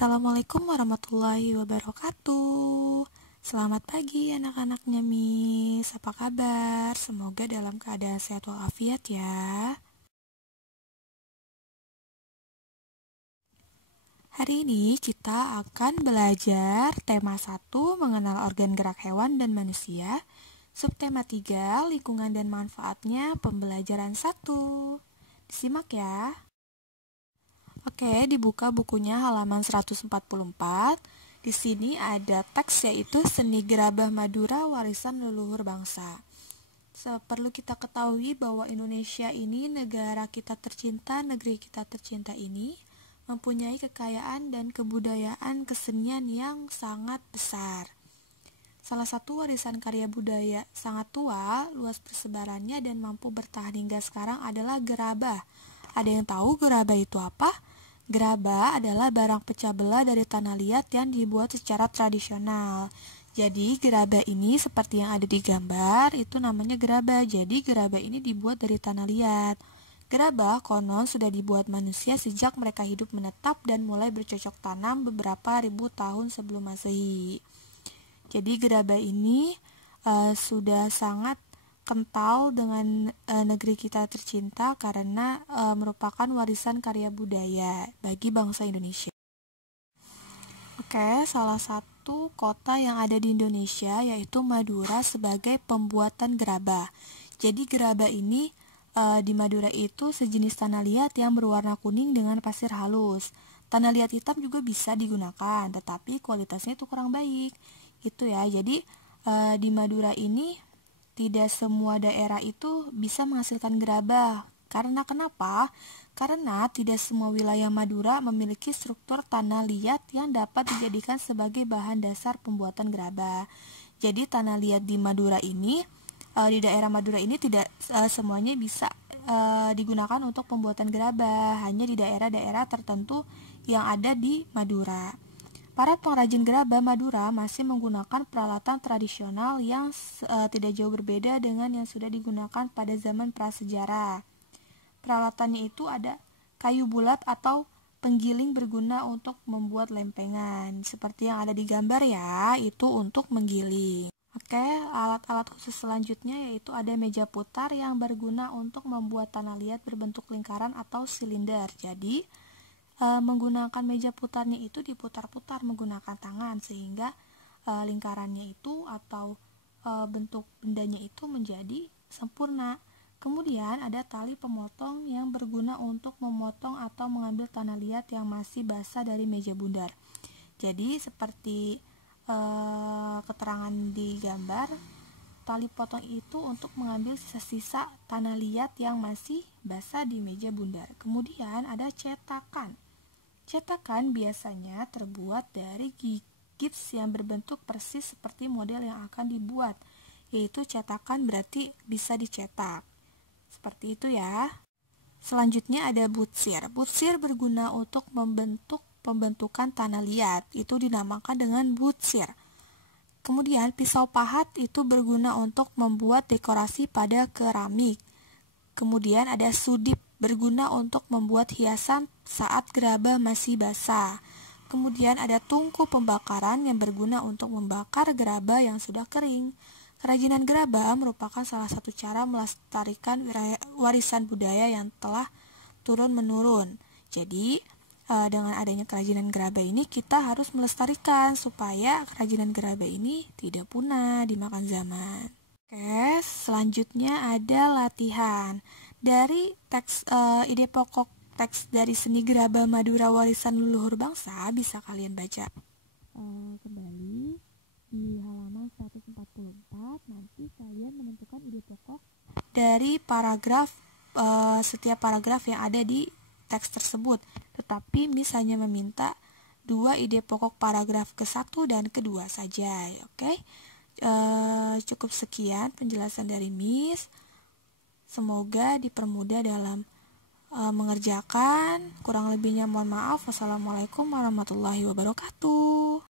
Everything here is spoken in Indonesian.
Assalamualaikum warahmatullahi wabarakatuh. Selamat pagi anak-anaknya Miss. Apa kabar? Semoga dalam keadaan sehat walafiat ya. Hari ini kita akan belajar tema 1 mengenal organ gerak hewan dan manusia. Subtema 3 lingkungan dan manfaatnya pembelajaran 1. Disimak ya. Oke, dibuka bukunya halaman 144. Di sini ada teks yaitu Seni Gerabah Madura Warisan Leluhur Bangsa. Perlu kita ketahui bahwa Indonesia ini negara kita tercinta, negeri kita tercinta ini mempunyai kekayaan dan kebudayaan kesenian yang sangat besar. Salah satu warisan karya budaya sangat tua, luas persebarannya dan mampu bertahan hingga sekarang adalah gerabah. Ada yang tahu gerabah itu apa? Gerabah adalah barang pecah belah dari tanah liat yang dibuat secara tradisional. Jadi gerabah ini seperti yang ada di gambar, itu namanya gerabah. Jadi gerabah ini dibuat dari tanah liat. Gerabah konon sudah dibuat manusia sejak mereka hidup menetap dan mulai bercocok tanam beberapa ribu tahun sebelum Masehi. Jadi gerabah ini sudah sangat kental dengan negeri kita tercinta karena merupakan warisan karya budaya bagi bangsa Indonesia. Oke, salah satu kota yang ada di Indonesia yaitu Madura sebagai pembuatan gerabah. Jadi gerabah ini di Madura itu sejenis tanah liat yang berwarna kuning dengan pasir halus. Tanah liat hitam juga bisa digunakan, tetapi kualitasnya itu kurang baik. Gitu ya. Jadi di Madura ini tidak semua daerah itu bisa menghasilkan gerabah. Karena kenapa? Karena tidak semua wilayah Madura memiliki struktur tanah liat yang dapat dijadikan sebagai bahan dasar pembuatan gerabah. Jadi tanah liat di Madura ini, di daerah Madura ini tidak semuanya bisa digunakan untuk pembuatan gerabah. Hanya di daerah-daerah tertentu yang ada di Madura. Para pengrajin gerabah Madura masih menggunakan peralatan tradisional yang tidak jauh berbeda dengan yang sudah digunakan pada zaman prasejarah. Peralatannya itu ada kayu bulat atau penggiling berguna untuk membuat lempengan. Seperti yang ada di gambar ya, itu untuk menggiling. Oke, alat-alat khusus selanjutnya yaitu ada meja putar yang berguna untuk membuat tanah liat berbentuk lingkaran atau silinder. Jadi, menggunakan meja putarnya itu diputar-putar menggunakan tangan sehingga lingkarannya itu atau bentuk bendanya itu menjadi sempurna. Kemudian ada tali pemotong yang berguna untuk memotong atau mengambil tanah liat yang masih basah dari meja bundar. Jadi seperti keterangan di gambar, tali potong itu untuk mengambil sisa-sisa tanah liat yang masih basah di meja bundar. Kemudian ada cetakan. Cetakan biasanya terbuat dari gips yang berbentuk persis seperti model yang akan dibuat, yaitu cetakan berarti bisa dicetak. Seperti itu ya. Selanjutnya ada butsir. Butsir berguna untuk membentuk pembentukan tanah liat, itu dinamakan dengan butsir. Kemudian pisau pahat itu berguna untuk membuat dekorasi pada keramik. Kemudian ada sudip, berguna untuk membuat hiasan saat gerabah masih basah. Kemudian ada tungku pembakaran yang berguna untuk membakar gerabah yang sudah kering. Kerajinan gerabah merupakan salah satu cara melestarikan warisan budaya yang telah turun-menurun. Jadi, dengan adanya kerajinan gerabah ini kita harus melestarikan supaya kerajinan gerabah ini tidak punah dimakan zaman. Oke, selanjutnya ada latihan. Dari teks ide pokok teks dari Seni Gerabah Madura Warisan Leluhur Bangsa bisa kalian baca kembali di halaman 144. Nanti kalian menentukan ide pokok dari paragraf setiap paragraf yang ada di teks tersebut. Tetapi Miss hanya meminta 2 ide pokok paragraf ke-1 dan ke-2 saja, oke? Cukup sekian penjelasan dari Miss. Semoga dipermudah dalam mengerjakan. Kurang lebihnya mohon maaf. Wassalamualaikum warahmatullahi wabarakatuh.